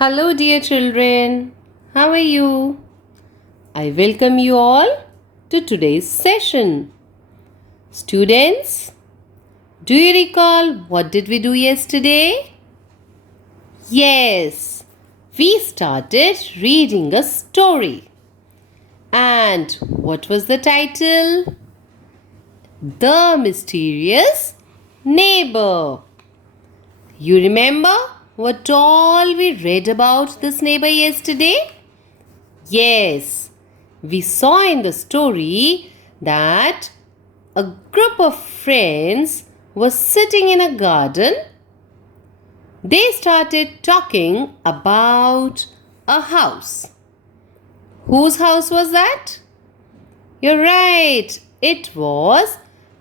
Hello, dear children. How are you? I welcome you all to today's session. Students, do you recall what did we do yesterday? Yes, we started reading a story. And what was the title? The Mysterious Neighbor. You remember what all we read about this neighbor yesterday? Yes, we saw in the story that a group of friends was sitting in a garden. They started talking about a house. Whose house was that? You're right, it was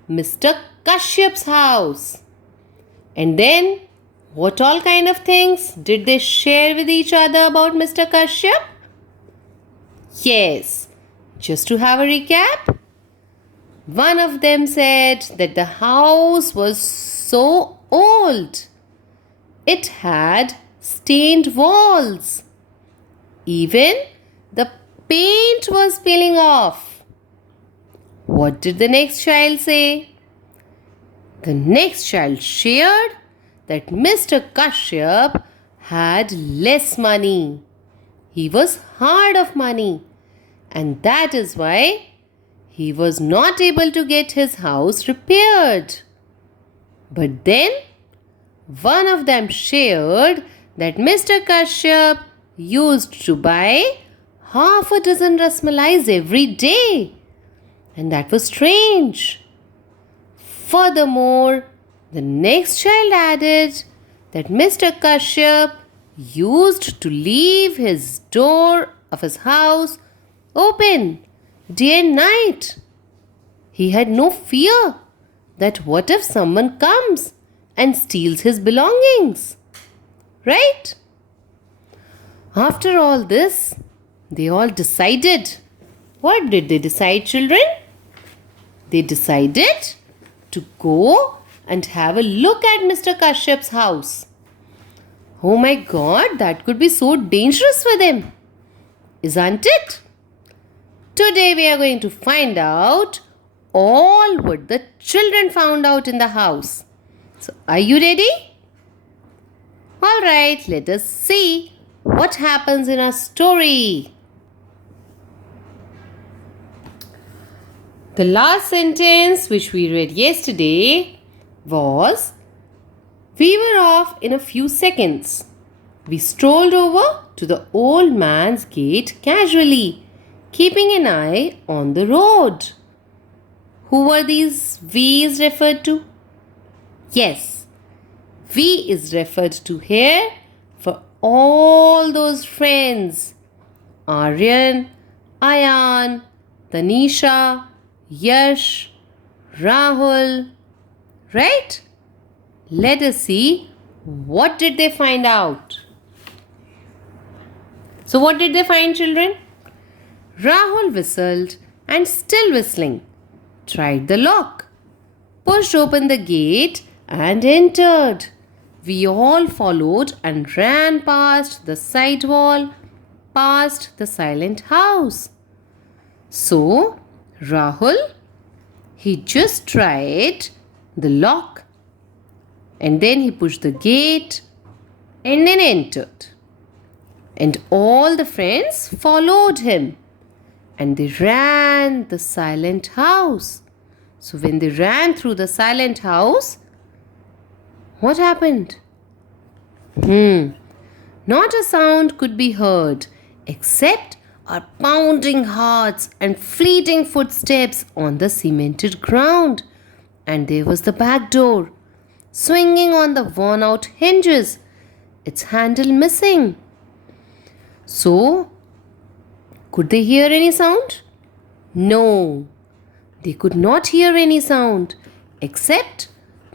Mr. Kashyap's house. And then, what all kind of things did they share with each other about Mr. Kashyap? Yes, just to have a recap, one of them said that the house was so old. It had stained walls. Even the paint was peeling off. What did the next child say? The next child shared that Mr. Kashyap had less money. He was hard of money, and that is why he was not able to get his house repaired. But then one of them shared that Mr. Kashyap used to buy half a dozen rasmalais every day, and that was strange. Furthermore, the next child added that Mr. Kashyap used to leave his door of his house open day and night. He had no fear that what if someone comes and steals his belongings? Right? After all this, they all decided. What did they decide, children? They decided to go and have a look at Mr. Kashyap's house. Oh my God, that could be so dangerous for them, isn't it? Today we are going to find out all what the children found out in the house. So, are you ready? Alright, let us see what happens in our story. The last sentence which we read yesterday was, "We were off in a few seconds. We strolled over to the old man's gate casually, keeping an eye on the road." Who were these we's referred to? Yes, we is referred to here for all those friends. Aryan, Ayan, Tanisha, Yash, Rahul, right? Let us see what did they find out. So what did they find, children? Rahul whistled and, still whistling, tried the lock, pushed open the gate and entered. We all followed and ran past the side wall, past the silent house. So Rahul, he just tried the lock and then he pushed the gate and then entered. And all the friends followed him and they ran the silent house. So when they ran through the silent house, what happened? Not a sound could be heard except our pounding hearts and fleeting footsteps on the cemented ground. And there was the back door, swinging on the worn out hinges, its handle missing. So, could they hear any sound? No, they could not hear any sound except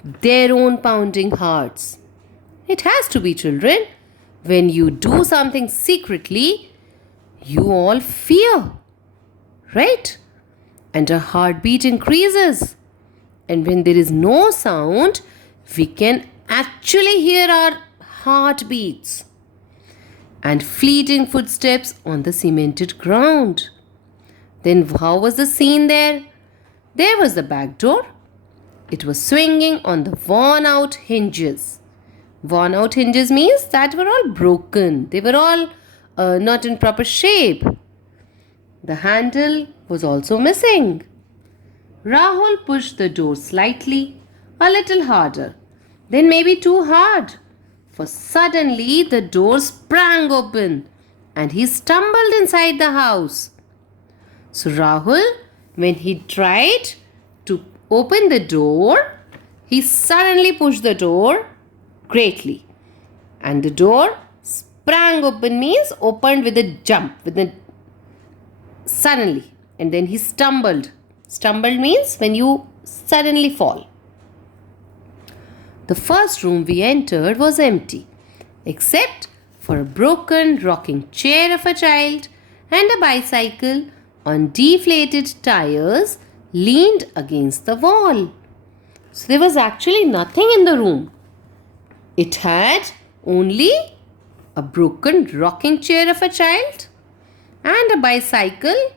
their own pounding hearts. It has to be, children. When you do something secretly, you all fear, right? And our heartbeat increases. And when there is no sound, we can actually hear our heartbeats. and fleeting footsteps on the cemented ground. Then how was the scene there? There was the back door. It was swinging on the worn out hinges. Worn out hinges means that were all broken. They were all not in proper shape. The handle was also missing. Rahul pushed the door slightly, a little harder, then maybe too hard, for suddenly the door sprang open and he stumbled inside the house. So Rahul, when he tried to open the door, he suddenly pushed the door greatly, and the door sprang open means opened with a jump, suddenly, and then he stumbled. Stumbled means when you suddenly fall. The first room we entered was empty, except for a broken rocking chair of a child and a bicycle on deflated tires leaned against the wall. So there was actually nothing in the room. It had only a broken rocking chair of a child and a bicycle.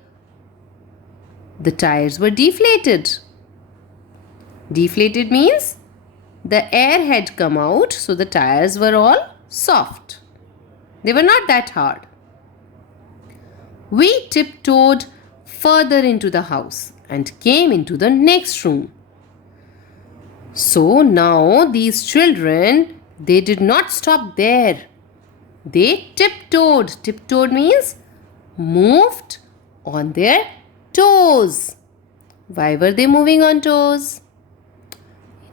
The tires were deflated. Deflated means the air had come out, so the tires were all soft. They were not that hard. We tiptoed further into the house and came into the next room. So now these children, they did not stop there. They tiptoed. Tiptoed means moved on their toes. Why were they moving on toes?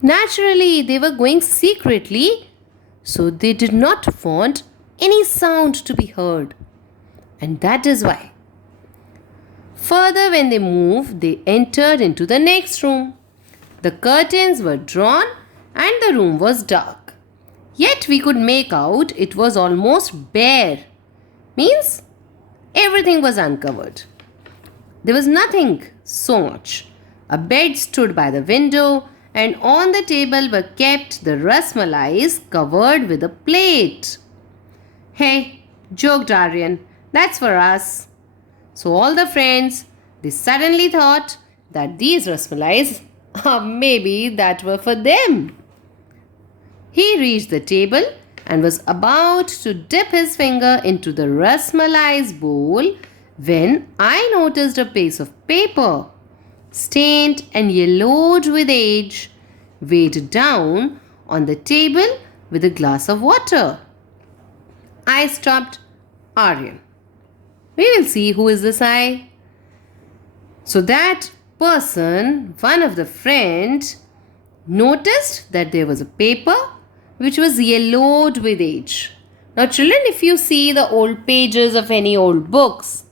Naturally, they were going secretly, so they did not want any sound to be heard. And that is why. Further, when they moved, they entered into the next room. The curtains were drawn and the room was dark. Yet we could make out it was almost bare. Means everything was uncovered. There was nothing so much. A bed stood by the window and on the table were kept the rasmalais covered with a plate. Hey, joked Aryan, that's for us. So all the friends, they suddenly thought that these rasmalais, maybe that were for them. He reached the table and was about to dip his finger into the rasmalais bowl when I noticed a piece of paper, stained and yellowed with age, weighed down on the table with a glass of water. I stopped Aryan. We will see who is this I. So that person, one of the friends, noticed that there was a paper which was yellowed with age. Now children, if you see the old pages of any old books,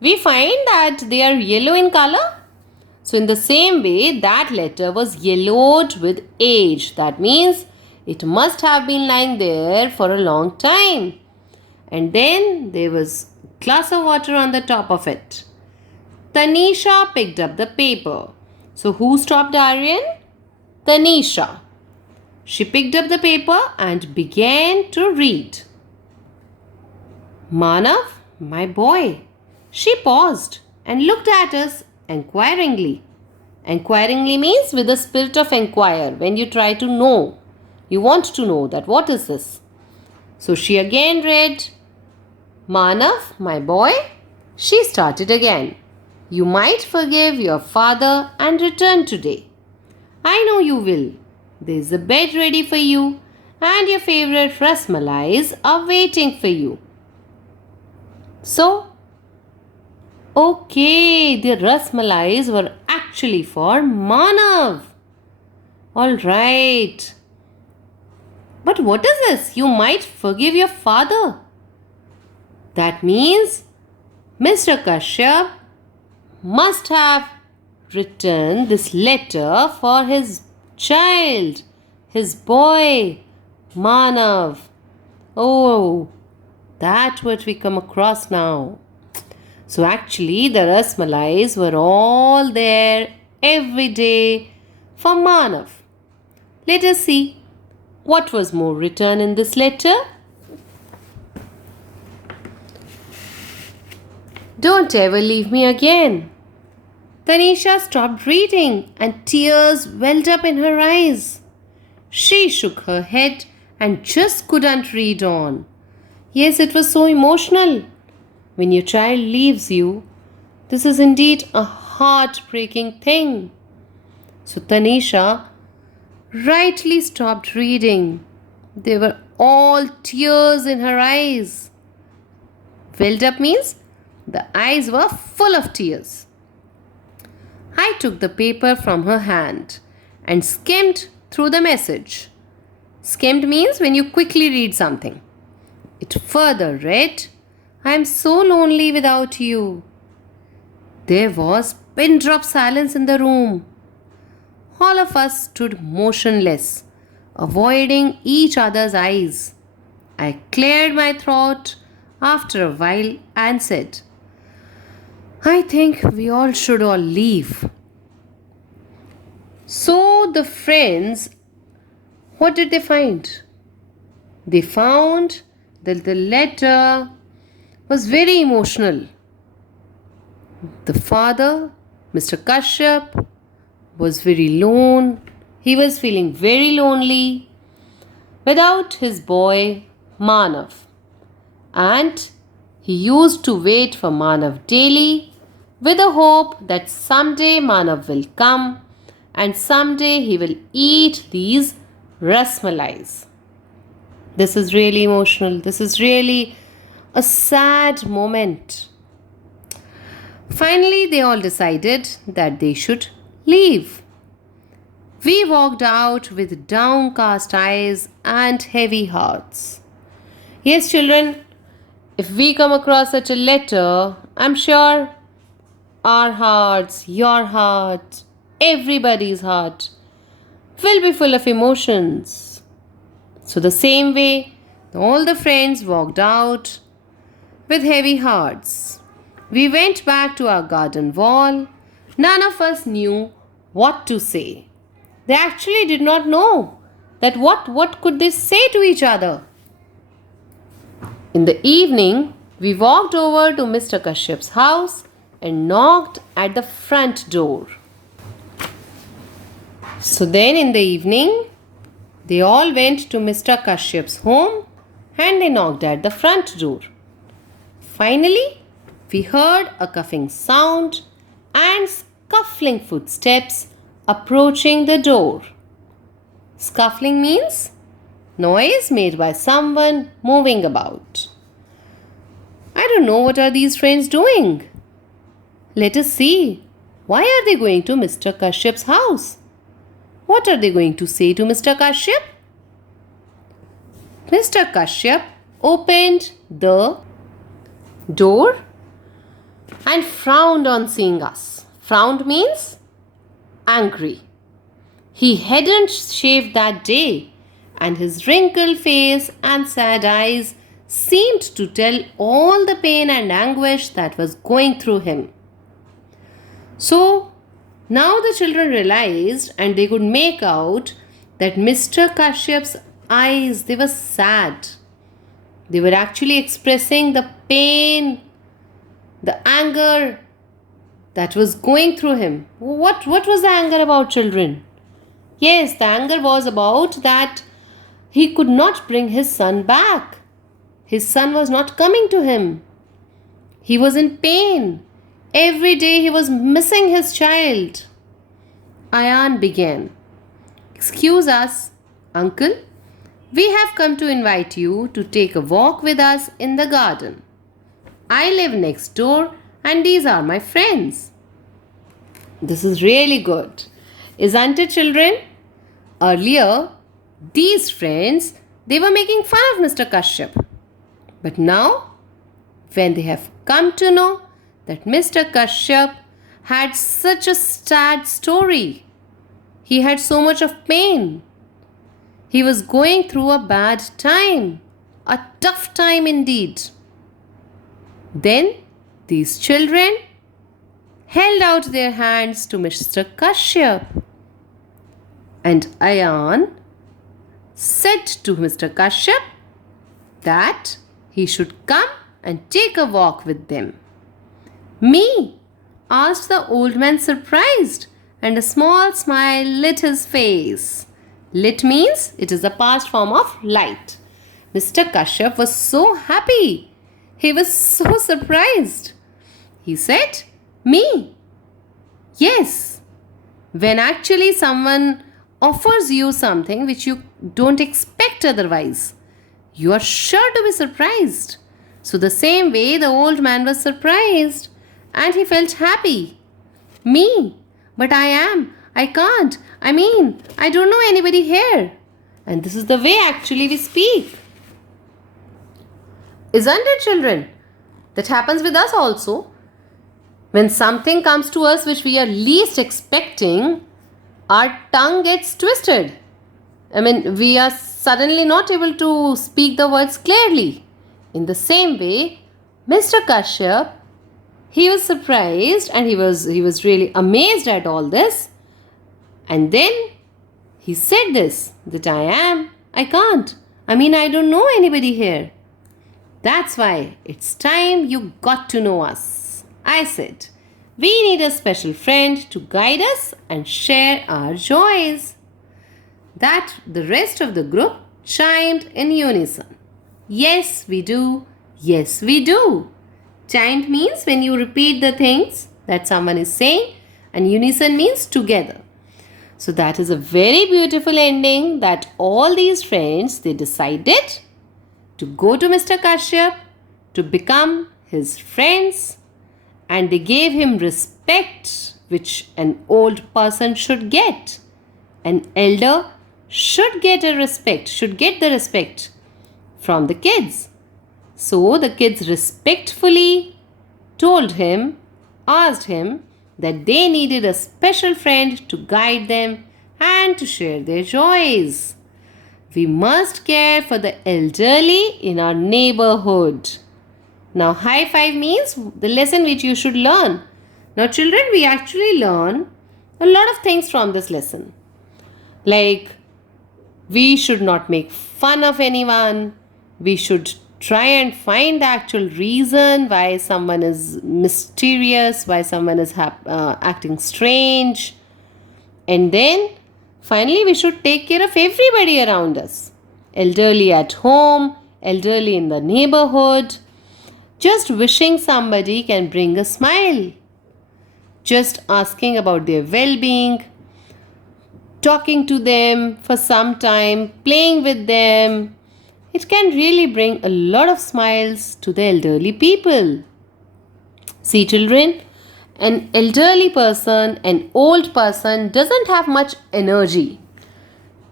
we find that they are yellow in color. So in the same way, that letter was yellowed with age. That means it must have been lying there for a long time. And then there was a glass of water on the top of it. Tanisha picked up the paper. So who stopped Aryan? Tanisha. She picked up the paper and began to read. Manav, my boy. She paused and looked at us inquiringly. Inquiringly means with the spirit of inquire. When you try to know, you want to know that what is this. So she again read, Manav, my boy. She started again. You might forgive your father and return today. I know you will. There is a bed ready for you and your favorite rasmalais are waiting for you. So, okay, the rasmalais were actually for Manav. Alright. But what is this? You might forgive your father. That means Mr. Kashyap must have written this letter for his child, his boy, Manav. Oh, that's what we come across now. So actually the rasmalais were all there every day for Manav. Let us see what was more written in this letter. Don't ever leave me again. Tanisha stopped reading and tears welled up in her eyes. She shook her head and just couldn't read on. Yes, it was so emotional. When your child leaves you, this is indeed a heartbreaking thing. So Tanisha rightly stopped reading. They were all tears in her eyes. Welled up means the eyes were full of tears. I took the paper from her hand and skimmed through the message. Skimmed means when you quickly read something. It further read, I am so lonely without you. There was pin drop silence in the room. All of us stood motionless, avoiding each other's eyes. I cleared my throat after a while and said, I think we all should leave. So the friends, what did they find? They found that the letter was very emotional. The father, Mr. Kashyap, was very lone. He was feeling very lonely without his boy Manav. And he used to wait for Manav daily with the hope that someday Manav will come and someday he will eat these rasmalais. This is really emotional. This is really a sad moment. Finally, they all decided that they should leave. We walked out with downcast eyes and heavy hearts. Yes, children, if we come across such a letter, I'm sure our hearts, your heart, everybody's heart will be full of emotions. So, the same way, all the friends walked out with heavy hearts. We went back to our garden wall. None of us knew what to say. They actually did not know that what could they say to each other. In the evening, we walked over to Mr. Kashyap's house and knocked at the front door. So then in the evening, they all went to Mr. Kashyap's home and they knocked at the front door. Finally, we heard a coughing sound and scuffling footsteps approaching the door. Scuffling means noise made by someone moving about. I don't know what are these friends doing. Let us see. Why are they going to Mr. Kashyap's house? What are they going to say to Mr. Kashyap? Mr. Kashyap opened the door and frowned on seeing us. Frowned means angry. He hadn't shaved that day, and his wrinkled face and sad eyes seemed to tell all the pain and anguish that was going through him. So, now the children realized and they could make out that Mr. Kashyap's eyes, they were sad. They were actually expressing the pain, the anger that was going through him. What was the anger about, children? Yes, the anger was about that he could not bring his son back. His son was not coming to him. He was in pain. Every day he was missing his child. Ayan began, Excuse us, uncle. We have come to invite you to take a walk with us in the garden. I live next door and these are my friends. This is really good. Isn't it, children? Earlier, these friends, they were making fun of Mr. Kashyap. But now, when they have come to know that Mr. Kashyap had such a sad story, he had so much of pain. He was going through a bad time, a tough time indeed. Then these children held out their hands to Mr. Kashyap. And Ayan said to Mr. Kashyap that he should come and take a walk with them. Me? Asked the old man, surprised, and a small smile lit his face. Lit means it is the past form of light. Mr. Kashyap was so happy. He was so surprised. He said, me? Yes. When actually someone offers you something which you don't expect otherwise, you are sure to be surprised. So, the same way the old man was surprised and he felt happy. Me? But I can't. I don't know anybody here. And this is the way actually we speak. Isn't it, children? That happens with us also. When something comes to us which we are least expecting, our tongue gets twisted. We are suddenly not able to speak the words clearly. In the same way, Mr. Kashyap, he was surprised and he was really amazed at all this. And then he said this, that I can't. I don't know anybody here. That's why it's time you got to know us. I said, we need a special friend to guide us and share our joys. That the rest of the group chimed in unison. Yes, we do. Yes, we do. Chimed means when you repeat the things that someone is saying, and unison means together. So that is a very beautiful ending that all these friends, they decided to go to Mr. Kashyap to become his friends, and they gave him respect which an old person should get. An elder should get the respect from the kids. So the kids respectfully asked him that they needed a special friend to guide them and to share their joys. We must care for the elderly in our neighborhood. Now, high five means the lesson which you should learn. Now, children, we actually learn a lot of things from this lesson. Like, we should not make fun of anyone. We should try and find the actual reason why someone is mysterious, why someone is acting strange. And then, finally, we should take care of everybody around us. Elderly at home, elderly in the neighborhood. Just wishing somebody can bring a smile. Just asking about their well-being, talking to them for some time, playing with them, it can really bring a lot of smiles to the elderly people. See, children, an elderly person, an old person doesn't have much energy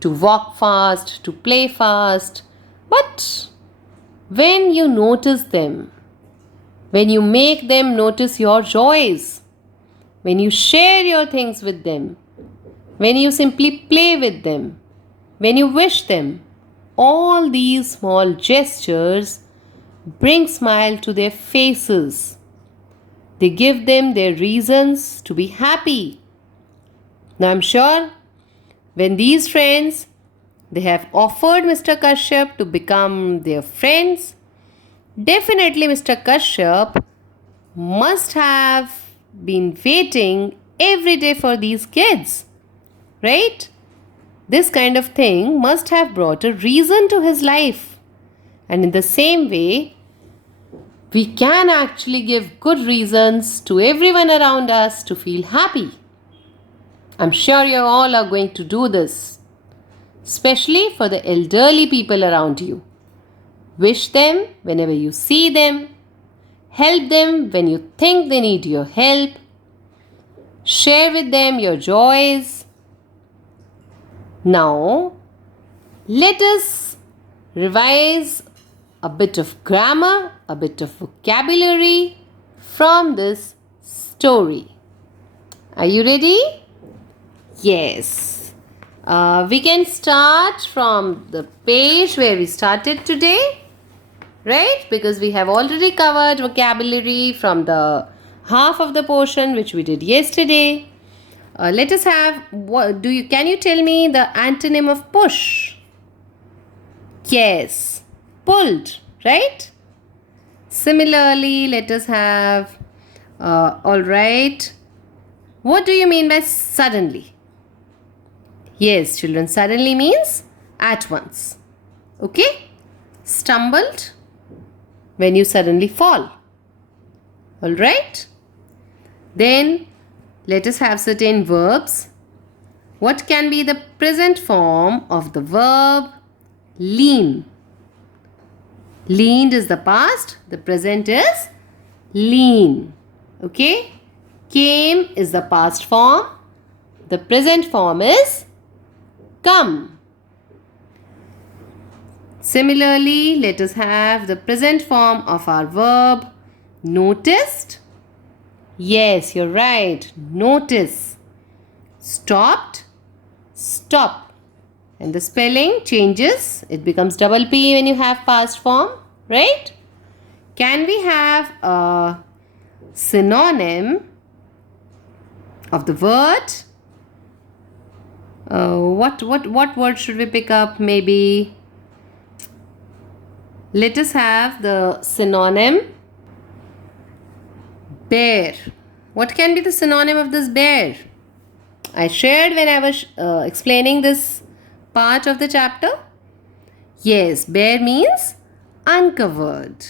to walk fast, to play fast. But when you notice them, when you make them notice your joys, when you share your things with them, when you simply play with them, when you wish them, all these small gestures bring smile to their faces. They give them their reasons to be happy. Now I'm sure when these friends, they have offered Mr. Kashyap to become their friends, definitely Mr. Kashyap must have been waiting every day for these kids, right? This kind of thing must have brought a reason to his life. And in the same way, we can actually give good reasons to everyone around us to feel happy. I'm sure you all are going to do this, especially for the elderly people around you. Wish them whenever you see them. Help them when you think they need your help. Share with them your joys. Now, let us revise a bit of grammar, a bit of vocabulary from this story. Are you ready? Yes. We can start from the page where we started today, right? Because we have already covered vocabulary from the half of the portion which we did yesterday. Let us have, can you tell me the antonym of push? Yes, pulled, right? Similarly, let us have All right. What do you mean by suddenly? Yes, children, suddenly means at once. Okay? Stumbled, when you suddenly fall. All right? Then let us have certain verbs. What can be the present form of the verb lean? Leaned is the past, the present is lean. Okay? Came is the past form, the present form is come. Similarly, let us have the present form of our verb noticed. Yes, you're right. Notice. Stopped. Stop. And the spelling changes. It becomes double P when you have past form, right? Can we have a synonym of the word? What word should we pick up? Maybe let us have the synonym bear. What can be the synonym of this bear? I shared when I was explaining this part of the chapter. Yes, bare means uncovered.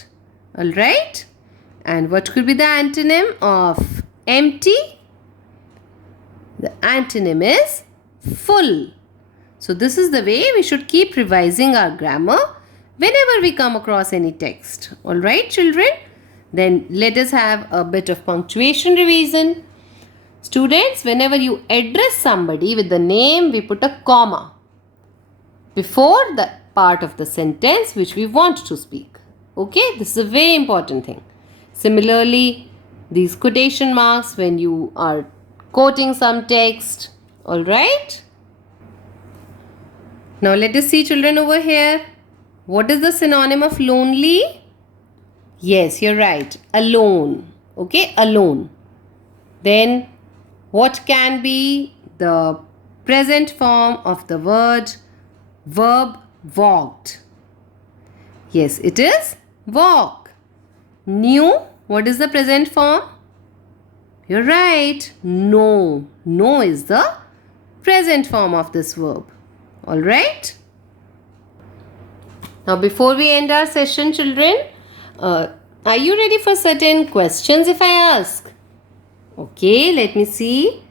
Alright? And what could be the antonym of empty? The antonym is full. So this is the way we should keep revising our grammar whenever we come across any text. Alright, children? Then let us have a bit of punctuation revision. Students, whenever you address somebody with the name, we put a comma before the part of the sentence which we want to speak. Okay, this is a very important thing. Similarly, these quotation marks when you are quoting some text. Alright? Now let us see, children, over here. What is the synonym of lonely? Yes, you're right. Alone. Okay, alone. Then what can be the present form of the verb walked? Yes, it is walk. Knew. What is the present form? You're right. Know. Know is the present form of this verb. Alright? Now before we end our session, children, are you ready for certain questions if I ask? Okay, let me see.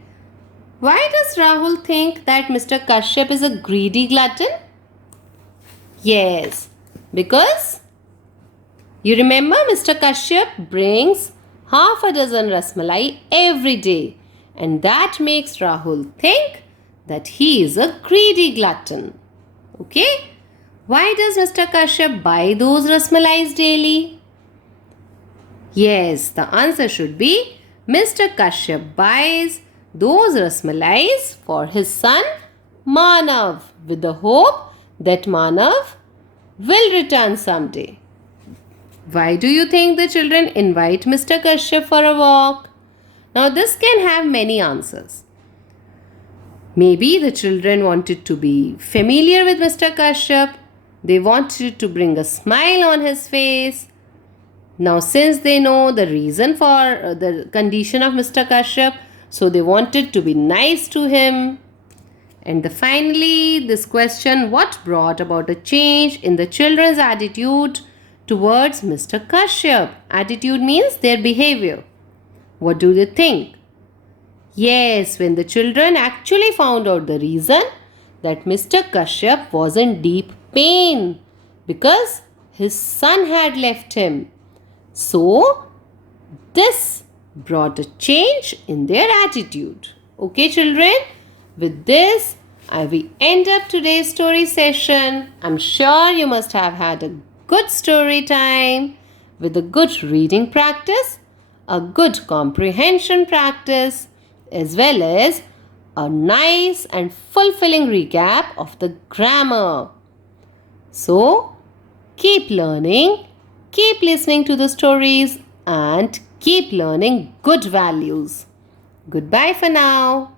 Why does Rahul think that Mr. Kashyap is a greedy glutton? Yes, because you remember Mr. Kashyap brings half a dozen rasmalai every day, and that makes Rahul think that he is a greedy glutton. Okay? Why does Mr. Kashyap buy those rasmalais daily? Yes, the answer should be Mr. Kashyap buys those rasmalais for his son Manav with the hope that Manav will return someday. Why do you think the children invite Mr. Kashyap for a walk? Now this can have many answers. Maybe the children wanted to be familiar with Mr. Kashyap. They wanted to bring a smile on his face. Now since they know the reason for the condition of Mr. Kashyap, so they wanted to be nice to him. And finally, this question, what brought about a change in the children's attitude towards Mr. Kashyap? Attitude means their behavior. What do they think? Yes, when the children actually found out the reason that Mr. Kashyap was in deep pain because his son had left him. So, this brought a change in their attitude. Okay, children? With this, we end up today's story session. I'm sure you must have had a good story time with a good reading practice, a good comprehension practice, as well as a nice and fulfilling recap of the grammar. So, keep learning, keep listening to the stories, and keep learning good values. Goodbye for now.